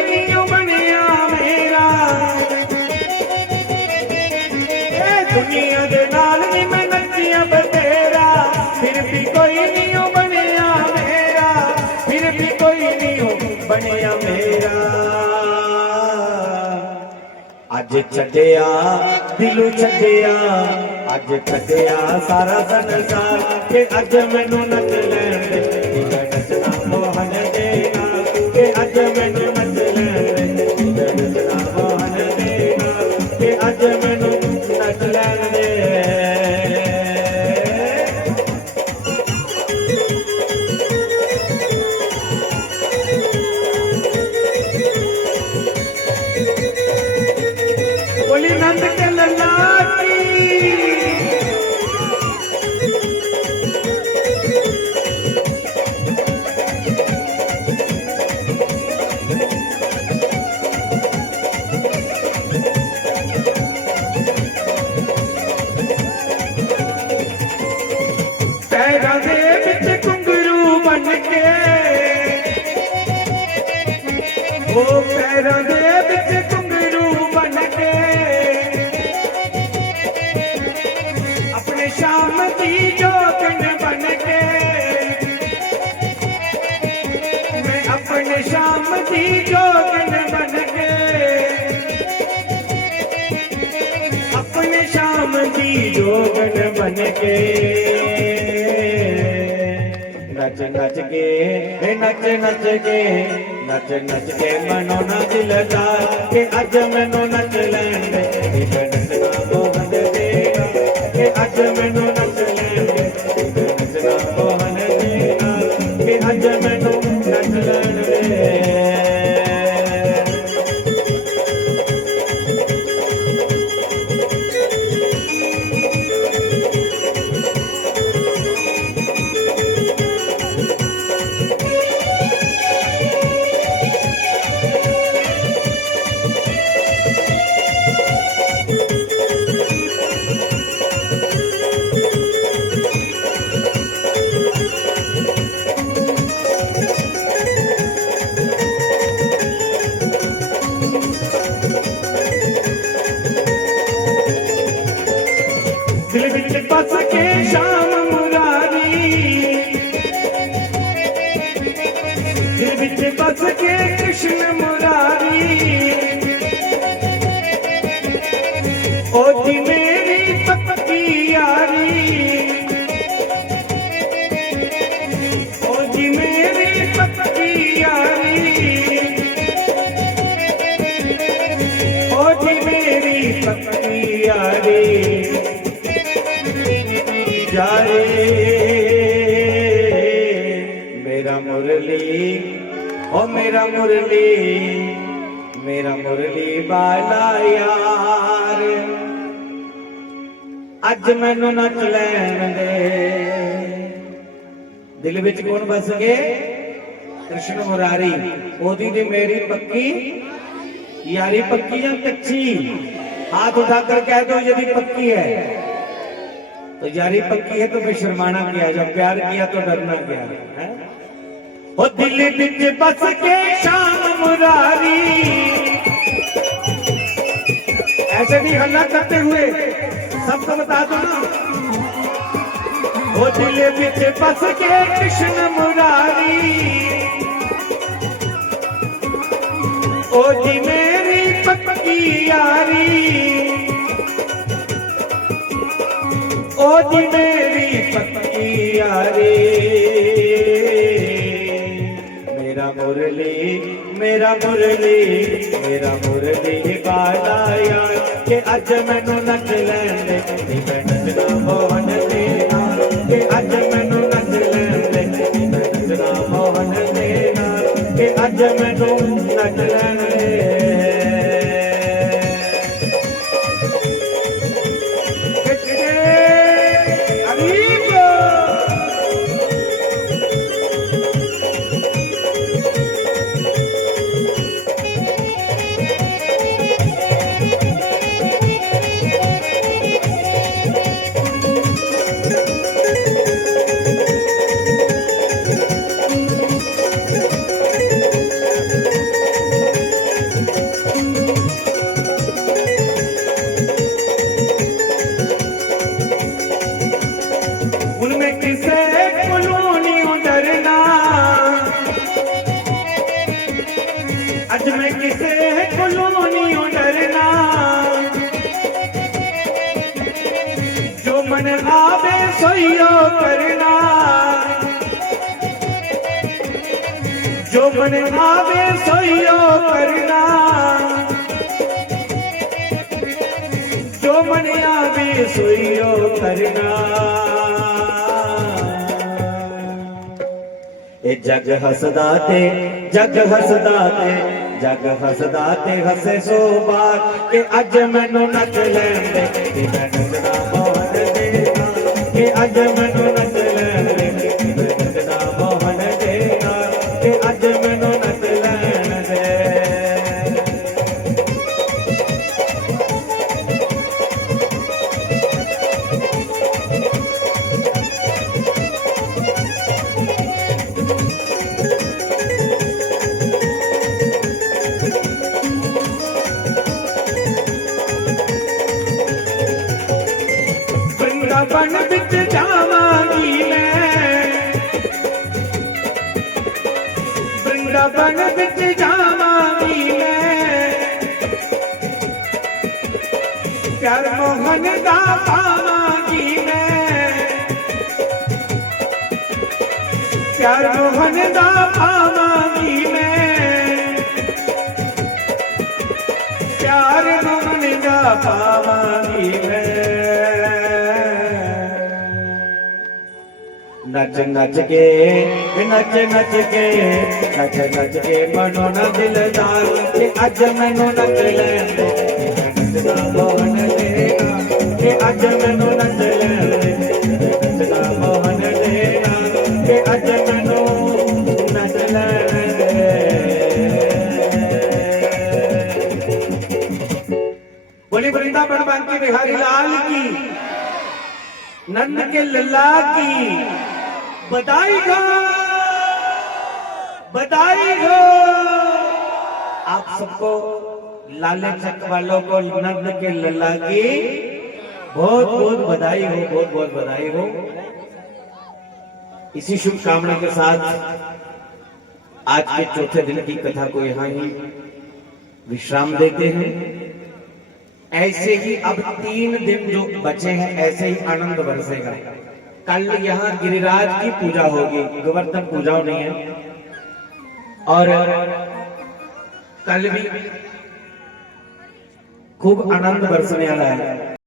नहीं बनया मेरा, दुनिया दे नाल नी मैं नचिया बतेरा, फिर भी कोई नहीं बनया मेरा, फिर भी कोई नहीं बनया मेरा। अज छड्डिया दिलू छड्डिया, अज छड्डिया सारा संसार, के अज मैनू नच लैण दे, मैं नचना मोहन दे नाल, के अज मैनू नच लैण दे, मैं नचना मोहन दे नाल, के अज मैनू नच लैण दे। बोली नंद के लल्ला की, पैरां दे विच घुंघरू बन के, ओ पैरां दे विच घुंघरू बन के, अपने शाम दी जोगन बन के, मैं अपने शाम दी जोगन बन के, अपने शाम दी जोगन बन के, नच नच के नच नच के, नच नच के मनो ना दिल दार, के अज मैनू नच लैण दे, मैं नचना मोहन दे नाल, के अज मैनू नच लैण दे, मैं नचना मोहन दे नाल, के अज मैनू नच लैण दे। दिल विच बस के श्याम मुरारी, दिल विच बस के कृष्ण मुरारी, ओ जी मेरी पक्की यारी, ओ जी मेरी पक्की यारी, ओ जी मेरी पक्की यारी, जाए मेरा मुरली, ओ मेरा मुरली, मेरा मुरली बाला यार, अज मैनू नच लैण दे। दिल विच कौन बस गए? कृष्ण मुरारी, ओदी दी मेरी पक्की यारी, पक्की या कच्ची? हाथ उठाकर कह दो यदि पक्की है, तो यारी पक्की है तो फिर शर्माना क्या, जब प्यार किया तो डरना क्या है? ओ दिल विच बस के श्याम मुरारी, ऐसे भी हल्ला करते हुए सबको बता दो ना। ओ दिल विच बस के कृष्ण मुरारी, ओ जी मेरी पक्की यारी, ओ जी मेरी पक्की यारी, मेरा मुरली, मेरा मुरली, मेरा मुरली बाला यार, के अज मैनू नच लैण दे, मैं नचना मोहन दे नाल, के अज मैनू नच लैण दे, मैं नचना मोहन दे नाल, के अज मैनू नच लैण दे। जो मन आवे सोइयो करना, जो मन आवे सोइयो करना। ए जग हसदा ते जग हसदा ते जग हसदा ते हसे सो बात के अज मैनू नच लैंदे कि मैं नचना मोहन देना, कि अज मैनू नच लैंदे कि मैं नचना मोहन देना, कि अज मैनू नच लैंदे। वृंदावन बिच जावांगी मैं, वृंदावन बिच जावांगी मैं, प्यार मोहन दा पावांगी मैं, प्यार मोहन दा पावांगी मैं, प्यार मोहन दा पावांगी मैं। नच नच के नच नच के नच नच के मनो न दिलदार के अज मैनू नच लैंदे नचना मोहन देना, के अज मैनू नच लैंदे नचना मोहन देना, के अज मैनू नच लैंदे। बोली वृंदावन बांके बिहारी लाल की, नंद के लल्ला की बधाई हो, बधाई हो। आप सबको लाले चक वालों को नंद के लल्ला की बहुत बहुत बधाई हो, बहुत बहुत बधाई हो। इसी शुभकामना के साथ आज के चौथे दिन की कथा को यहाँ ही विश्राम देते हैं। ऐसे ही अब 3 दिन जो बचे हैं ऐसे ही आनंद बरसेगा। कल यहाँ गिरिराज की पूजा होगी, गोवर्धन पूजा नहीं है, और कल भी खूब आनंद बरसने वाला है।